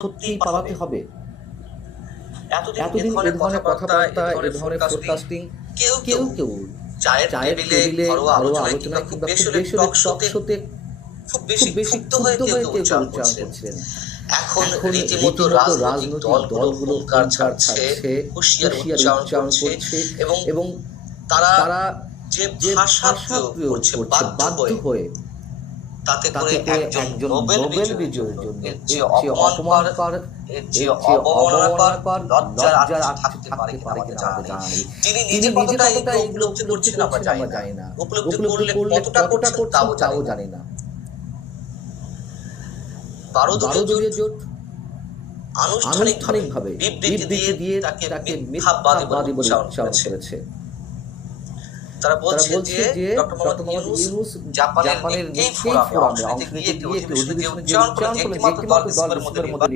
সত্যিই পালাতে হবে। এতদিন এতদিন এ ধরনের কথাবার্তা, এ ধরনের ফোরকাস্টিং কেউ কেউ কেউ চায়ের টেবিলে, ঘরোয়া আলোচনায় কিংবা খুব বেশি হলে টক শোতে খুব বেশি ক্ষুব্ধ হয়ে কেউ কেউ উচ্চারণ করছিলেন। এখন রীতিমতো রাজনৈতিক দলগুলো হুঙ্কার ছাড়ছে, হুঁশিয়ার উচ্চারণ করছে এবং তারা যে ভাষা প্রয়োগ করছে বাধ্য হয়ে, তাতে করে একজন নোবেল বিজয়ীর জন্য এর চেয়ে অপমানকর, এর চেয়ে অবমাননাকর, লজ্জার আর কিছু থাকতে পারে কিনা আমাদের জানা নেই। তিনি নিজে কতটা এগুলো উপলব্ধি করছেন আমরা জানি না। উপলব্ধি করলে কতটা করছেন তাও জানি না। 12 দলীয় জোট আনুষ্ঠানিকভাবে বিবৃতি দিয়ে তাকে মিথ্যাবাদী বলে উচ্চারণ করেছে। তারা বলছে যে ডক্টর মোহাম্মদ ইউনূস জাপানের নিক্কেই ফোরামে অংশ নিতে গিয়ে একটি অধিবেশনে যে উচ্চারণ করলেন যে একটিমাত্র দল ডিসেম্বরের মধ্যে